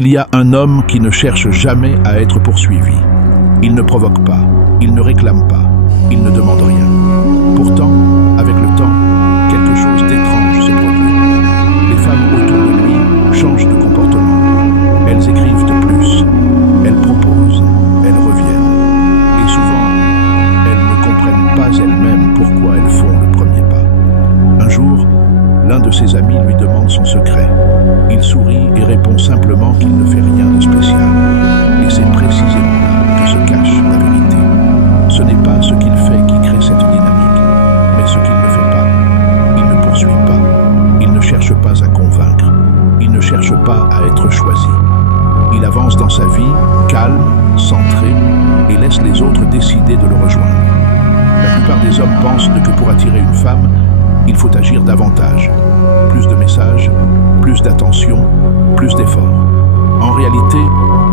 Il y a un homme qui ne cherche jamais à être poursuivi. Il ne provoque pas, il ne réclame pas, il ne demande rien. Pourtant, avec le temps, quelque chose d'étrange se produit. Les femmes autour de lui changent de comportement. Elles écrivent de plus, elles proposent, elles reviennent. Et souvent, elles ne comprennent pas elles-mêmes pourquoi elles font le premier pas. Un jour, l'un de ses amis lui demande son secret. Il sourit et répond simplement qu'il ne fait rien de spécial. Et c'est précisément là que se cache la vérité. Ce n'est pas ce qu'il fait qui crée cette dynamique, mais ce qu'il ne fait pas. Il ne poursuit pas, il ne cherche pas à convaincre, il ne cherche pas à être choisi. Il avance dans sa vie, calme, centré, et laisse les autres décider de le rejoindre. La plupart des hommes pensent que pour attirer une femme, il faut agir davantage. Plus de messages, plus d'attention, plus d'efforts. En réalité,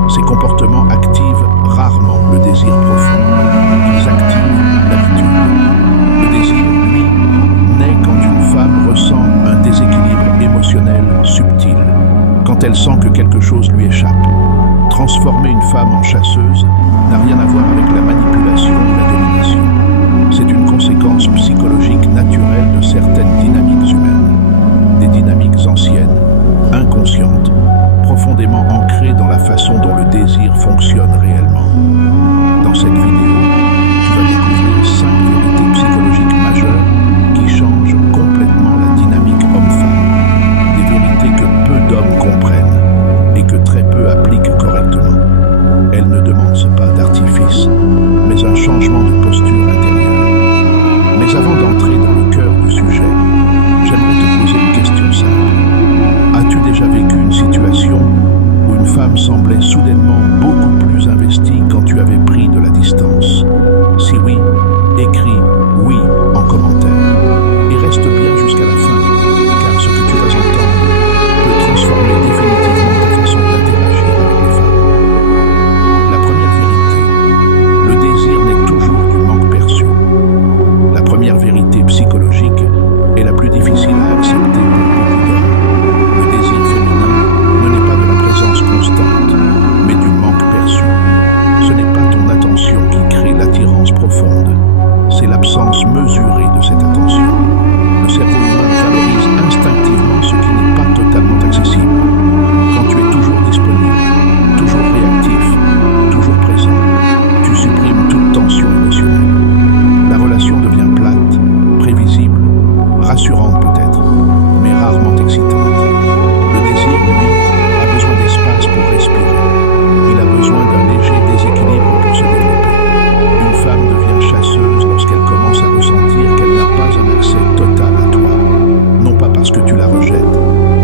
ces comportements activent rarement le désir profond. Ils activent l'habitude. Le désir, lui, naît quand une femme ressent un déséquilibre émotionnel subtil, quand elle sent que quelque chose lui échappe. Transformer une femme en chasseuse n'a rien à voir avec la manipulation ou la domination. C'est une conséquence psychologique naturelle de certaines dynamiques humaines. Des dynamiques anciennes, inconscientes, profondément ancrées dans la façon dont le désir fonctionne réellement. Dans cette vidéo, tu vas découvrir 5 vérités psychologiques majeures qui changent complètement la dynamique homme-femme. Des vérités que peu d'hommes comprennent et que très peu appliquent correctement. Elles ne demandent pas d'artifice, mais un changement de posture intérieure. Mais avant d'entrer dans le cœur du sujet, j'aimerais te poser une question simple. As-tu déjà vécu une situation où une femme semblait soudainement beaucoup plus investie quand tu avais pris de la distance? Si oui, écris « oui » en commentaire. Et reste bien jusqu'à la fin, car ce que tu vas entendre peut transformer définitivement ta façon d'interagir avec les femmes. La première vérité, le désir naît toujours du manque perçu. La première vérité psychologique est la plus difficile à accepter pour beaucoup d'hommes. Le désir féminin ne naît pas de la présence constante, mais du manque perçu. Ce n'est pas ton attention qui crée l'attirance profonde, c'est l'absence mesurée de cette attention. Le cerveau humain valorise instinctivement ce qui n'est pas totalement accessible. Quand tu es toujours disponible, toujours réactif, toujours présent, tu supprimes toute tension émotionnelle. La relation devient plate, prévisible, rassurante peut-être, mais rarement excitante. Le désir, lui, a besoin d'espace pour respirer. Il a besoin d'un léger déséquilibre pour se développer. Une femme devient chasseuse lorsqu'elle commence à ressentir qu'elle n'a pas un accès total à toi. Non pas parce que tu la rejettes,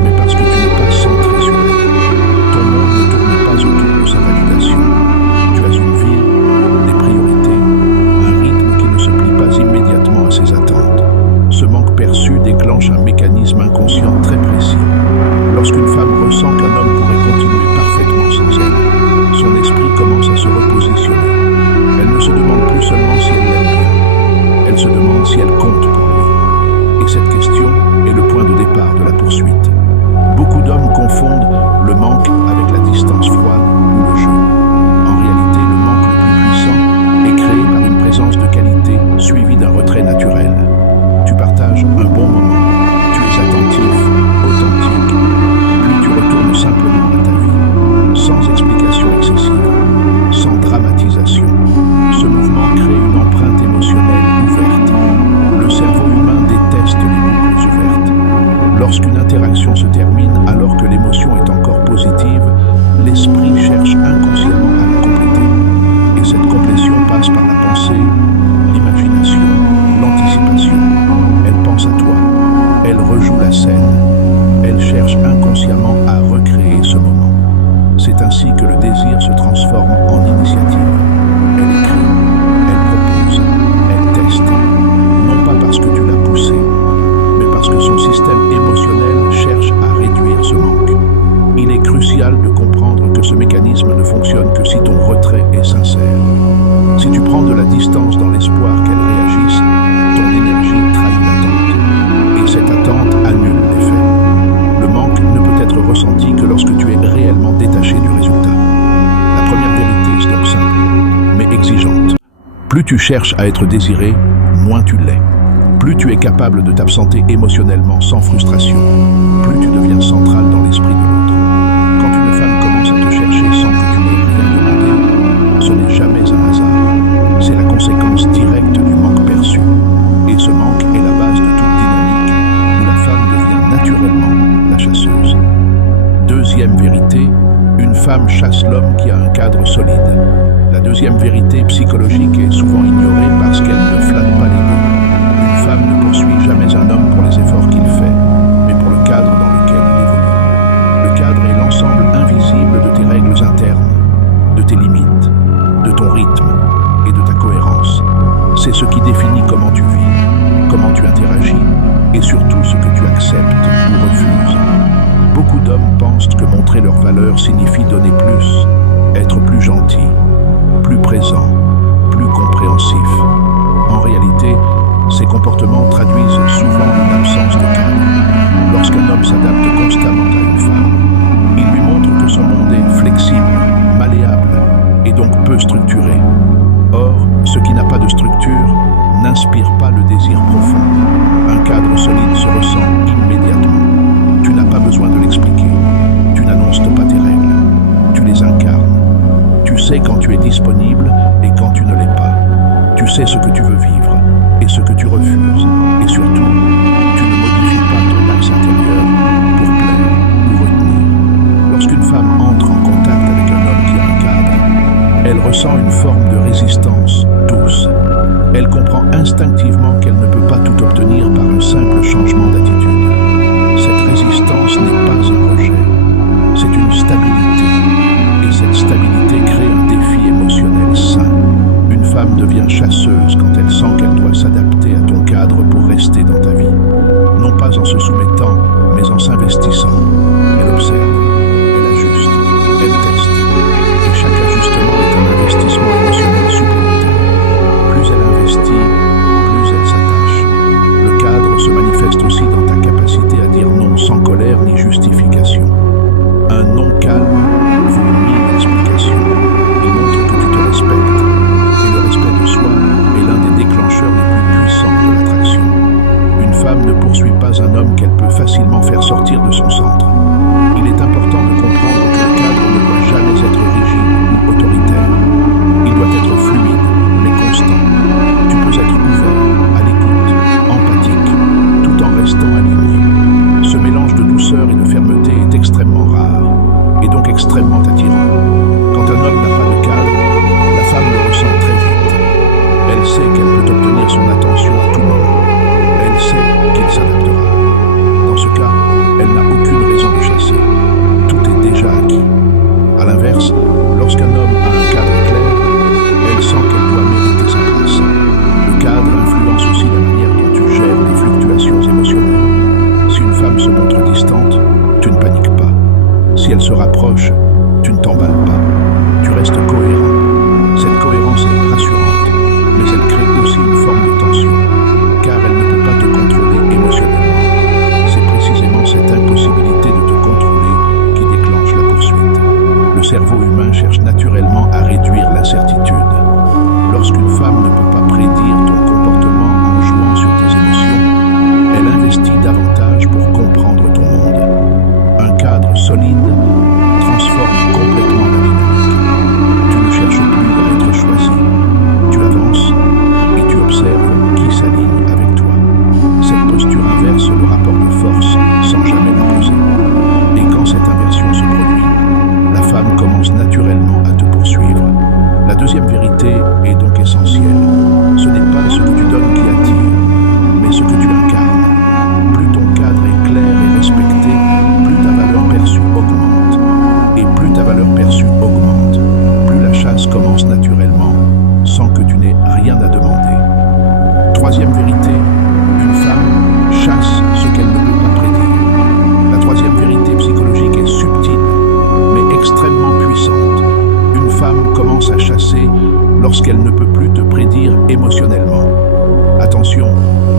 mais parce que tu n'es pas centré sur elle. Ton monde ne tourne pas autour de sa validation. Tu as une vie, des priorités, un rythme qui ne se plie pas immédiatement à ses attentes. Ce manque perçu déclenche un mécanisme inconscient très précis. Lorsqu'une femme ressent qu'un homme pourrait continuer parfaitement sans elle, son esprit commence à se repositionner. Elle ne se demande plus seulement si elle l'aime bien, elle se demande si elle compte pour lui. Et cette question est le point de départ de la poursuite. Beaucoup d'hommes confondent le manque avec la distance froide ou le jeu. En réalité, le manque le plus puissant est créé par une présence de qualité suivie d'un retrait naturel. Tu partages un bon moment, tu es attentif, authentique, puis tu retournes simplement à ta vie, sans explication excessive, sans dramatisation. Ce mouvement crée une empreinte émotionnelle ouverte. Le cerveau humain déteste les boucles ouvertes. Lorsqu'une interaction se termine alors que l'émotion est encore positive, l'esprit cherche inconsciemment à la compléter. Et cette complétion passe par la pensée, l'imagination, l'anticipation. Elle pense à toi, elle rejoue la scène, elle cherche inconsciemment à recréer ce moment. C'est ainsi que le désir se transforme en initiative. Elle écrit, elle propose, elle teste. Non pas parce que tu l'as poussé, mais parce que son système émotionnel cherche à réduire ce manque. Il est crucial de comprendre que ce mécanisme ne fonctionne que si ton retrait est sincère. Si tu prends de la distance dans l'espoir qu'elle réagisse, ton énergie trahit l'attente. Et cette attente annule l'effet. Le manque ne peut être ressenti que lorsque tu es réellement détaché Plus tu cherches à être désiré, moins tu l'es. Plus tu es capable de t'absenter émotionnellement sans frustration, plus tu deviens central dans l'esprit de l'autre. Quand une femme commence à te chercher sans que tu n'aies rien demandé, ce n'est jamais un hasard. C'est la conséquence directe du manque perçu. Et ce manque est la base de toute dynamique, où la femme devient naturellement la chasseuse. Deuxième vérité, une femme chasse l'homme qui a un cadre solide. La deuxième vérité psychologique est souvent ignorée parce qu'elle ne flatte pas l'ego. Une femme ne poursuit jamais un homme pour les efforts qu'il fait, mais pour le cadre dans lequel il évolue. Le cadre est l'ensemble invisible de tes règles internes, de tes limites, de ton rythme et de ta cohérence. C'est ce qui définit comment tu vis, comment tu interagis et surtout ce que tu acceptes ou refuses. Beaucoup d'hommes pensent que montrer leurs valeurs signifie donner plus, être plus gentil, plus présent, plus compréhensif. En réalité, ces comportements traduisent souvent une absence de cadre. Lorsqu'un homme s'adapte constamment à une femme, il lui montre que son monde est flexible, malléable et donc peu structuré. Or, ce qui n'a pas de structure n'inspire pas le désir profond. Un cadre solide se ressent immédiatement. Tu n'as pas besoin de l'expliquer. Tu n'annonces pas tes règles. Tu les incarnes. Tu sais quand tu es disponible et quand tu ne l'es pas. Tu sais ce que tu veux vivre et ce que tu refuses. Et surtout, tu ne modifies pas ton axe intérieur pour plaire ou retenir. Lorsqu'une femme entre en contact avec un homme qui a un cadre, elle ressent une forme de résistance douce. Elle comprend instinctivement qu'elle ne peut pas tout obtenir par un simple changement d'attitude. Cette résistance n'est pas un rejet, c'est une stabilité. Et cette stabilité crée un défi émotionnel sain. Une femme devient chasseuse quand elle sent qu'elle doit s'adapter à ton cadre pour rester dans ta vie. Non pas en se soumettant, mais en s'investissant. Elle observe, elle ajuste, elle teste. Et chaque ajustement est un investissement émotionnel supplémentaire. Plus elle investit, plus elle s'attache. Le cadre se manifeste aussi dans ta capacité à dire non sans colère ni justification. Un non calme vaut 1000 explications. Il montre que tu te respectes. Et le respect de soi est l'un des déclencheurs les plus puissants de l'attraction. Une femme ne poursuit pas un homme qu'elle peut facilement faire sortir de son centre. Il est important de comprendre que le cadre ne doit jamais être rigide ou autoritaire. Il doit être fluide, mais constant. Tu peux être ouvert, à l'écoute, empathique, tout en restant aligné. Ce mélange de douceur et de fermeté est extrêmement rare, et donc extrêmement attirant. Quand un homme n'a pas de cadre, la femme le ressent très vite. Elle sait qu'elle peut obtenir son attention à tout moment. Elle sait qu'il s'adaptera. Dans ce cas, elle n'a aucune raison de chasser. Tout est déjà acquis. À l'inverse, lorsqu'un homme a un cadre clair, elle sent qu'elle doit mériter sa place. Le cadre influence aussi la manière dont tu gères les fluctuations émotionnelles. Si une femme se montre distante, tu ne paniques pas. Si elle se rapproche, tu ne t'emballes pas. Tu restes cohérent. Cette cohérence est rassurante, mais elle crée aussi une forme de tension, car elle ne peut pas te contrôler émotionnellement. C'est précisément cette impossibilité de te contrôler qui déclenche la poursuite. Le cerveau humain cherche naturellement à réduire l'incertitude. Lorsqu'une femme ne peut pas prédire ton comportement en jouant sur tes émotions, elle investit davantage pour comprendre ton monde. Un cadre solide transforme complètement la dynamique. Tu ne cherches plus à être choisi. Tu avances et tu observes qui s'aligne avec toi. Cette posture inverse le rapport de force sans jamais l'imposer. Et quand cette inversion se produit, la femme commence naturellement à te poursuivre. La deuxième vérité est donc essentielle. Ce n'est pas ce que tu donnes qui attire, mais ce que tu incarnes. Plus ton cadre est clair et respecté, plus ta valeur perçue augmente. Et plus ta valeur perçue augmente, plus la chasse commence naturellement, sans que tu n'aies rien à demander. Troisième vérité, une femme chasse ce qu'elle ne peut pas prédire. La troisième vérité psychologique est subtile, mais extrêmement puissante. Une femme commence à chasser lorsqu'elle ne peut plus te prédire émotionnellement. Attention,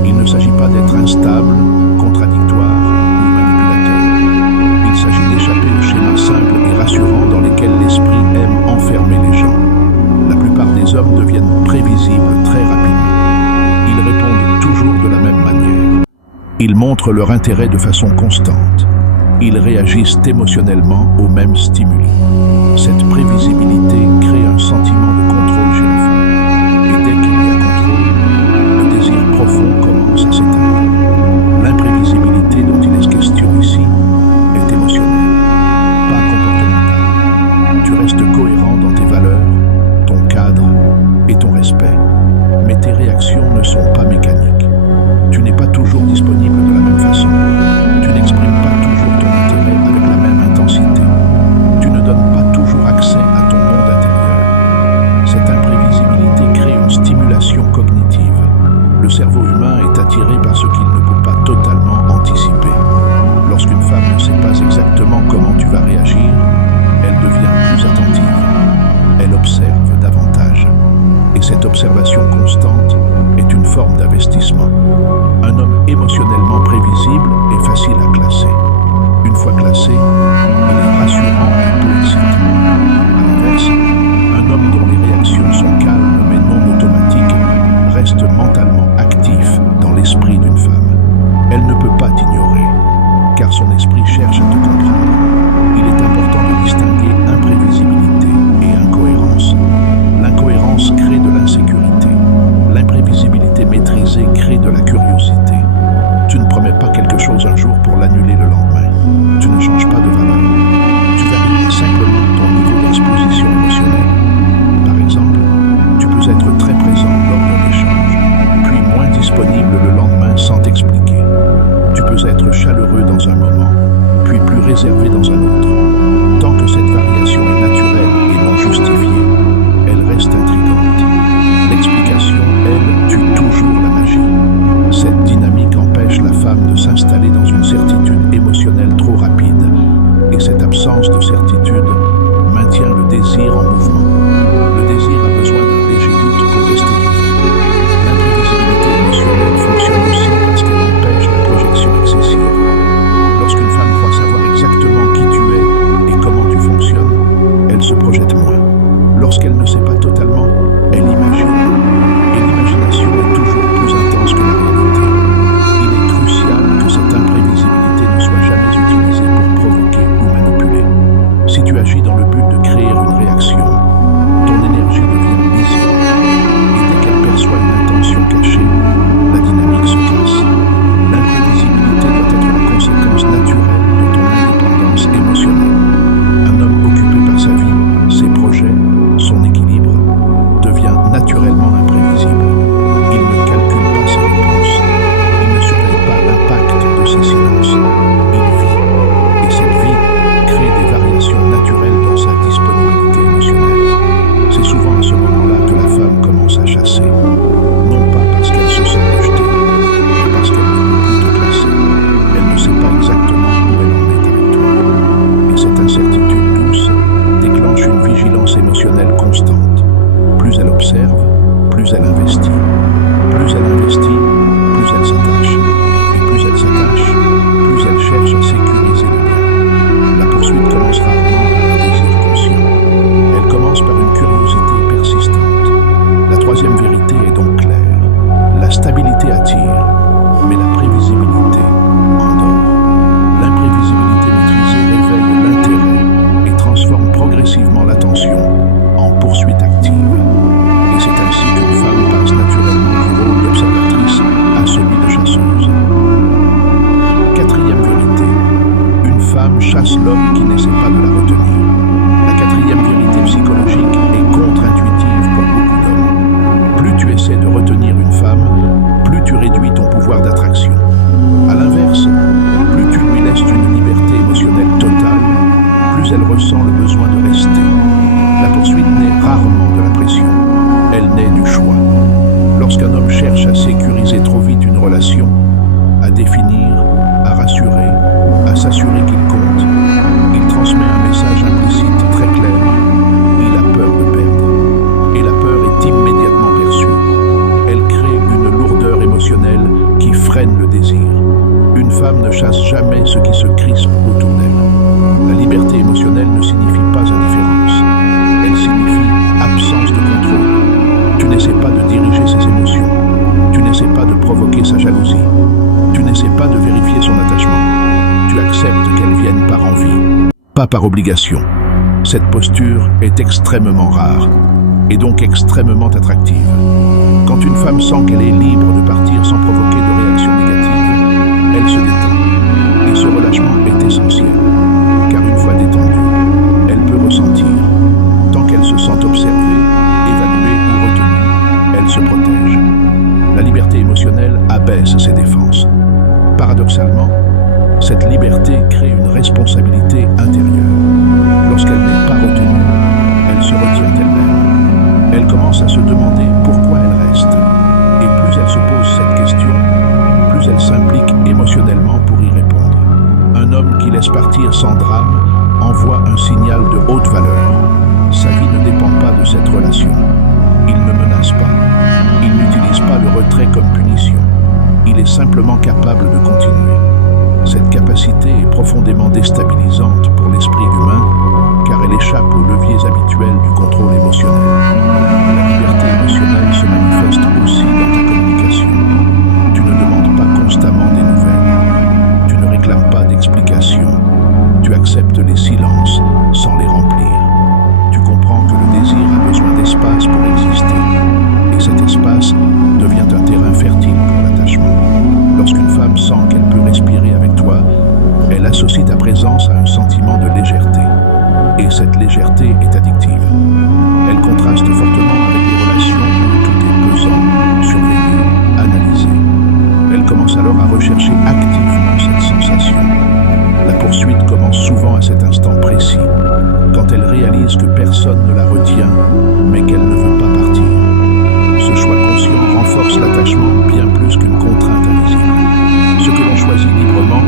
il ne s'agit pas d'être instable, contradictoire ou manipulateur. Il s'agit d'échapper aux schémas simples et rassurants dans lesquels l'esprit aime enfermer les gens. La plupart des hommes hommes deviennent prévisibles très rapidement. Ils répondent toujours de la même manière. Ils montrent leur intérêt de façon constante. Ils réagissent émotionnellement aux mêmes stimuli. Cette prévisibilité crée un sentiment de contrôle chez la femme. Et dès qu'il y a contrôle, le désir profond commence à s'éteindre. L'imprévisibilité dont il est question ici est émotionnelle, pas comportementale. Tu restes cohérent dans tes valeurs, ton cadre et ton respect, mais tes réactions ne sont pas mécaniques. Tu n'es pas toujours disponible de la même façon. Tu n'exprimes pas toujours ton intérêt avec la même intensité. Tu ne donnes pas toujours accès à ton monde intérieur. Cette imprévisibilité crée une stimulation cognitive. Le cerveau humain est attiré par ce qu'il ne peut pas totalement anticiper. Lorsqu'une femme ne sait pas exactement comment tu vas réagir, elle devient plus attentive. Elle observe davantage. Et cette observation constante est une forme d'investissement. Un homme émotionnellement prévisible est facile à classer. Une fois classé, il est rassurant et peu excitant. À l'inverse, un homme dont les réactions sont calmes mais non automatiques reste mentalement actif dans l'esprit d'une femme. Elle ne peut pas t'ignorer, car son esprit cherche à te comprendre. Il est important de distinguer imprévisibilité et incohérence. L'incohérence crée de l'insécurité. L'imprévisibilité maîtrisée crée de la curiosité. Tu ne promets pas quelque chose un jour pour l'annuler le lendemain. Tu ne changes pas de valeur. Tu varies simplement ton niveau d'exposition émotionnelle. Par exemple, tu peux être très présent lors d'un échange, puis moins disponible le lendemain sans t'expliquer. Tu peux être chaleureux dans un moment, puis plus réservé dans un autre. Tant que cette variation est naturelle et non justifiée, elle reste intrigante. L'explication, elle, tue toujours la magie. Cette dynamique empêche la femme de s'installer dans une certitude émotionnelle trop rapide. Et cette absence de certitude maintient le désir en mouvement. Le désir a besoin d'un léger doute pour rester vivant. L'imprévisibilité émotionnelle fonctionne aussi parce qu'elle empêche la projection excessive. Lorsqu'une femme croit savoir exactement qui tu es et comment tu fonctionnes, elle se projette moins. Lorsqu'elle ne sait pas totalement, elle imagine. Et l'imagination est toujours plus intense que la réalité. Il est crucial que cette imprévisibilité ne soit jamais utilisée pour provoquer ou manipuler. Si tu agis dans le but de créer une réaction, ton énergie devient visible. Et dès qu'elle perçoit une intention cachée, la dynamique se casse. L'imprévisibilité doit être la conséquence naturelle de ton indépendance émotionnelle. Un homme occupé par sa vie, ses projets, son équilibre, devient naturellement imprévisible. Il ne calcule pas ses réponses. Il ne surveille pas l'impact de ses silences. Il vit. Et cette vie crée des variations naturelles dans sa disponibilité émotionnelle. C'est souvent à ce moment-là que la femme commence à chasser. Non pas parce qu'elle se sent rejetée, mais parce qu'elle ne peut plus te classer. Elle ne sait pas exactement où elle en est avec toi. Et cette incertitude douce déclenche une vigilance émotionnelle constante. Plus elle observe, plus elle investit. Plus elle investit, plus elle s'attache. Et plus elle s'attache, plus elle cherche à sécuriser le bien. La poursuite commence rarement par un désir conscient. Elle commence par une curiosité persistante. La troisième vérité est donc claire. La stabilité attire, mais la prévisibilité endort. L'imprévisibilité maîtrisée réveille l'intérêt et transforme progressivement l'attention en poursuite active. Et c'est ainsi qu'une femme passe naturellement du rôle d'observatrice à celui de chasseuse. Quatrième vérité, une femme chasse l'homme qui n'essaie pas de la retenir. La quatrième vérité psychologique est contre-intuitive pour beaucoup d'hommes. Plus tu essaies de retenir une femme, plus tu réduis ton pouvoir d'attraction. À l'inverse, plus tu lui laisses une liberté émotionnelle totale, plus elle ressent le besoin de rester. La poursuite naît rarement de la pression, elle naît du choix. Lorsqu'un homme cherche à sécuriser trop vite une relation, à définir, à rassurer, à s'assurer qu'il compte, il transmet un message implicite très clair. Il a peur de perdre. Et la peur est immédiatement perçue. Elle crée une lourdeur émotionnelle qui freine le désir. Une femme ne chasse jamais ce qui se crispe autour d'elle. La liberté émotionnelle ne signifie pas indifférence. Elle signifie absence de contrôle. pas par obligation. Cette posture est extrêmement rare et donc extrêmement attractive. Quand une femme sent qu'elle est libre de partir sans provoquer de réaction négative, elle se détend. Et ce relâchement est essentiel, car une fois détendue, elle peut ressentir. Tant qu'elle se sent observée, évaluée ou retenue, elle se protège. La liberté émotionnelle abaisse ses défenses. Paradoxalement, cette liberté crée une responsabilité intérieure. Lorsqu'elle n'est pas retenue, elle se retient elle-même. Elle commence à se demander pourquoi elle reste. Et plus elle se pose cette question, plus elle s'implique émotionnellement pour y répondre. Un homme qui laisse partir sans drame envoie un signal de haute valeur. Sa vie ne dépend pas de cette relation. Il ne menace pas. Il n'utilise pas le retrait comme punition. Il est simplement capable de continuer. Cette capacité est profondément déstabilisante pour l'esprit humain, car elle échappe aux leviers habituels du contrôle émotionnel. La liberté émotionnelle se manifeste aussi dans ta communication. Tu ne demandes pas constamment des nouvelles. Tu ne réclames pas d'explications. Tu acceptes les silences sans les remplir. Tu comprends que le désir a besoin d'espace pour exister. Et cet espace devient un terrain fertile pour l'attachement. Lorsqu'une femme sent qu'elle peut respirer avec toi, elle associe ta présence à un sentiment de légèreté. Et cette légèreté est addictive. Elle contraste fortement avec des relations où tout est pesant, surveillé, analysé. Elle commence alors à rechercher activement cette sensation. La poursuite commence souvent à cet instant précis, quand elle réalise que personne ne la retient, mais qu'elle ne veut pas partir. Ce choix conscient renforce l'attachement bien plus qu'une contrainte invisible. Ce que l'on choisit librement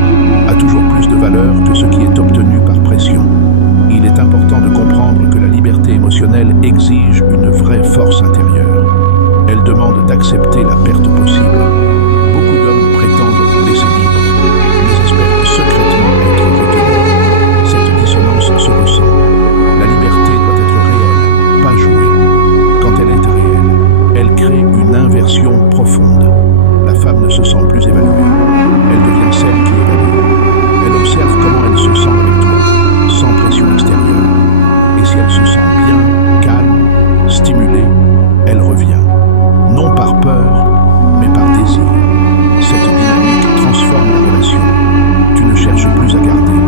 a toujours plus de valeur que ce qui est obtenu par pression. Il est important de comprendre que la liberté émotionnelle exige une vraie force intérieure. Elle demande d'accepter la perte possible. Beaucoup d'hommes prétendent laisser libre, mais espèrent secrètement être retenus. Cette dissonance se ressent. La liberté doit être réelle, pas jouée. Quand elle est réelle, elle crée une inversion profonde. La femme ne se sent plus évaluée. Elle devient celle qui évalue. Elle observe comment elle se sent avec toi, sans pression extérieure. Et si elle se sent bien, calme, stimulée, elle revient. Non par peur, mais par désir. Cette dynamique transforme la relation. Tu ne cherches plus à garder,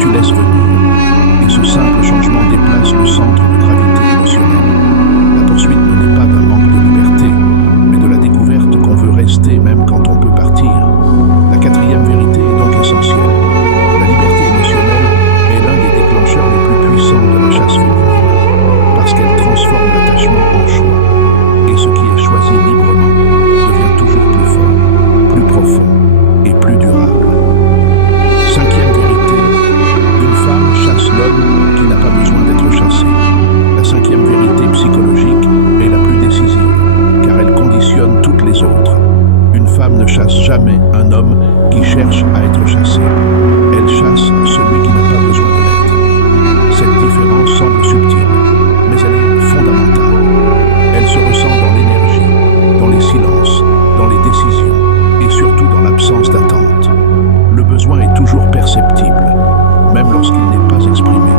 tu laisses venir. Et ce simple changement déplace le centre de gravité émotionnelle. La poursuite ne naît pas d'un manque de liberté, mais de la découverte qu'on veut rester même quand on peut partir. La quatrième vérité est donc essentielle. La liberté émotionnelle est l'un des déclencheurs les plus puissants de la chasse féminine, parce qu'elle transforme l'attachement en choix. Et ce qui est choisi librement devient toujours plus fort, plus profond et plus durable. Cinquième vérité, une femme chasse l'homme qui n'a pas besoin d'être chassé. La cinquième vérité psychologique est la plus décisive, car elle conditionne toutes les autres. Une femme ne chasse jamais un homme qui cherche à être chassé. Elle chasse celui qui n'a pas besoin de l'être. Cette différence semble subtile, mais elle est fondamentale. Elle se ressent dans l'énergie, dans les silences, dans les décisions et surtout dans l'absence d'attente. Le besoin est toujours perceptible, même lorsqu'il n'est pas exprimé.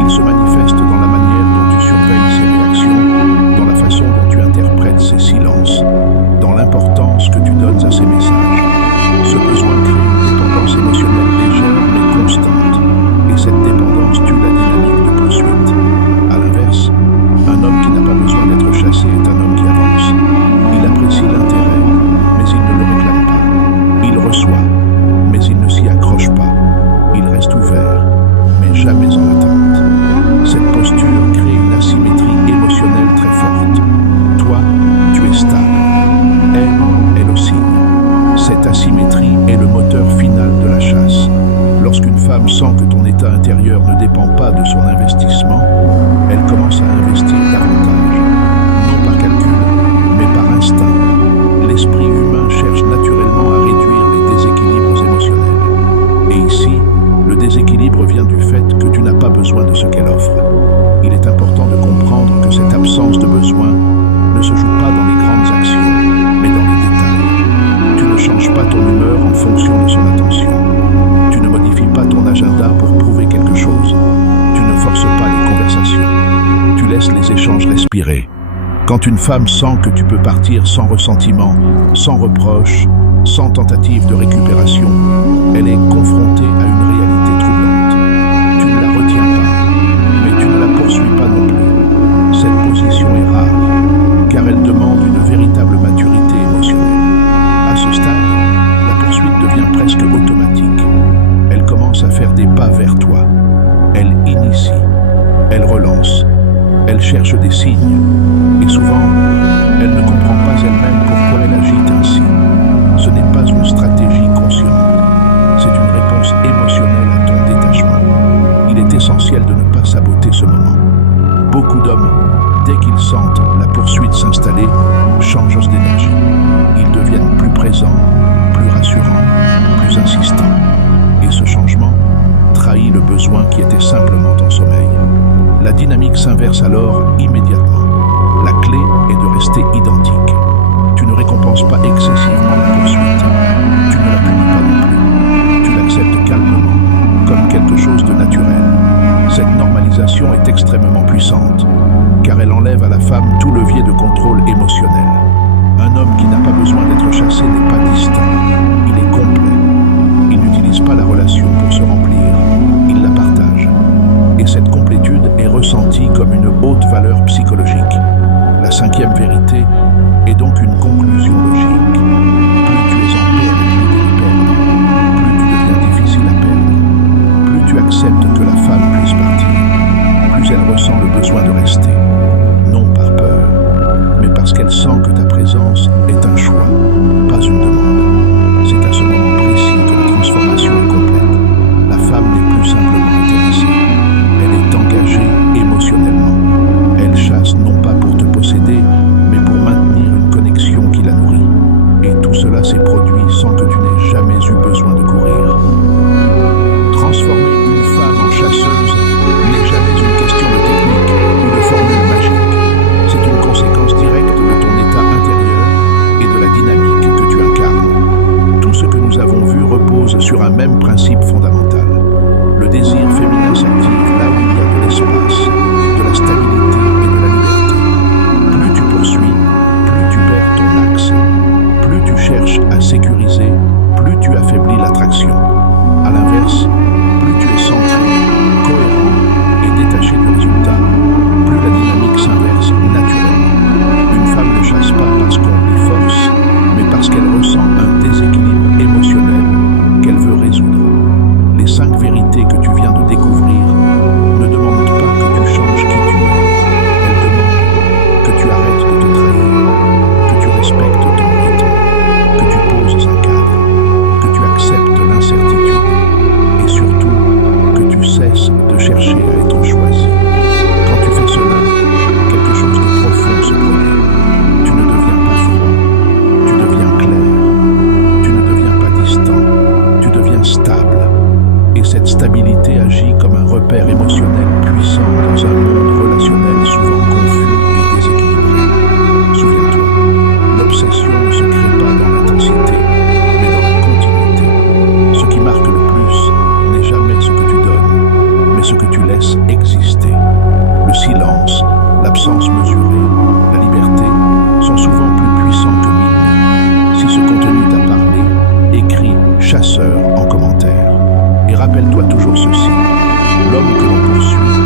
Il se manifeste dans la manière dont tu surveilles ses réactions, dans la façon dont tu interprètes ses silences, dans l'importance que tu donnes à ses messages. Ce besoin crée une dépendance émotionnelle légère mais constante, et cette dépendance tue la dynamique de poursuite. À l'inverse, un homme qui n'a pas besoin d'être chassé est un homme qui avance. Il apprécie l'intérêt, mais il ne le réclame pas. Il reçoit, mais il ne s'y accroche pas. Il reste ouvert, mais jamais en attente. Cette posture crée une asymétrie émotionnelle très forte. Toi, tu es stable. Elle aussi. Cette asymétrie est le moteur final de la chasse. Lorsqu'une femme sent que ton état intérieur ne dépend pas de son investissement, elle commence à investir davantage. Non par calcul, mais par instinct. L'esprit humain cherche naturellement à réduire les déséquilibres émotionnels. Et ici, le déséquilibre vient du fait que tu n'as pas besoin de ce qu'elle offre. Il est important de comprendre que cette absence de besoin ne se joue pas dans les grandes actions, mais dans les détails. Tu ne changes pas ton humeur en fonction de son attention. Tu ne modifies pas ton agenda pour prouver quelque chose. laisses les échanges respirer. Quand une femme sent que tu peux partir sans ressentiment, sans reproche, sans tentative de récupération, elle est confrontée à une réalité troublante. Tu ne la retiens pas, mais tu ne la poursuis pas non plus. Cette position est rare, car elle demande une véritable maturité émotionnelle. À ce stade, la poursuite devient presque automatique. Elle commence à faire des pas vers toi. Elle initie, elle relance, elle cherche des signes. Et souvent, elle ne comprend pas elle-même pourquoi elle agit ainsi. Ce n'est pas une stratégie consciente, c'est une réponse émotionnelle à ton détachement. Il est essentiel de ne pas saboter ce moment. Beaucoup d'hommes, dès qu'ils sentent la poursuite s'installer, changent d'énergie. Ils deviennent plus présents, plus rassurants, plus insistants. Et ce changement trahit le besoin qui était simplement en sommeil. La dynamique s'inverse alors immédiatement. La clé est de rester identique. Tu ne récompenses pas excessivement la poursuite. Tu ne la punis pas non plus. Tu l'acceptes calmement, comme quelque chose de naturel. Cette normalisation est extrêmement puissante, car elle enlève à la femme tout levier de contrôle émotionnel. Un homme qui n'a pas besoin d'être chassé n'est pas distant. Il est complet. Il n'utilise pas la relation pour se remplir. Il la partage. Et cette complétude est ressentie comme une haute valeur psychologique. La cinquième vérité est donc une conclusion logique. Plus tu es en paix avec l'idée de perdre, plus tu deviens difficile à perdre. Plus tu acceptes que la femme puisse partir, plus elle ressent le besoin de rester. Non par peur, mais parce qu'elle sent que ta présence est un choix, pas une demande. C'est à ce moment précis que la transformation est complète. La femme n'est plus simplement intéressée, elle est engagée émotionnellement. Elle chasse non pas pour te posséder, mais pour maintenir une connexion qui la nourrit. Et tout cela s'est produit sans que tu n'aies jamais eu besoin de courir. Transformer une femme en chasseuse n'est jamais une question de technique ou de formule magique. C'est une conséquence directe de ton état intérieur et de la dynamique que tu incarnes. Tout ce que nous avons vu repose sur un même principe fondamental. Le désir féminin s'active là où il y a de l'espace, de la stabilité et de la liberté. Plus tu poursuis, plus tu perds ton axe. Plus tu cherches à sécuriser, plus tu affaiblis l'attraction. À l'inverse, plus tu es centré, cohérent et détaché du résultat, plus la dynamique s'inverse naturellement. Une femme ne chasse pas parce qu'on lui force, mais parce qu'elle ressent un déséquilibre émotionnel qu'elle veut résoudre. Les 5 vérités que tu viens de découvrir ne demandent pas que tu changes qui tu es. Elles demandent que tu arrêtes de te trahir, que tu respectes ton rythme, que tu poses un cadre, que tu acceptes l'incertitude et surtout que tu cesses de chercher à être choisi. Quand tu fais cela, quelque chose de profond se produit. Tu ne deviens pas froid, tu deviens clair, tu ne deviens pas distant, tu deviens stable. Et cette stabilité agit comme un repère émotionnel puissant dans un monde relationnel souvent confus et déséquilibré. Souviens-toi, l'obsession ne se crée pas dans l'intensité, mais dans la continuité. Ce qui marque le plus n'est jamais ce que tu donnes, mais ce que tu laisses exister. Le silence, l'absence mesurée, la liberté sont souvent plus puissants que 1000 mots. Si ce contenu t'a parlé, écris chasseur en commentaire. Et rappelle-toi toujours ceci, l'homme que l'on poursuit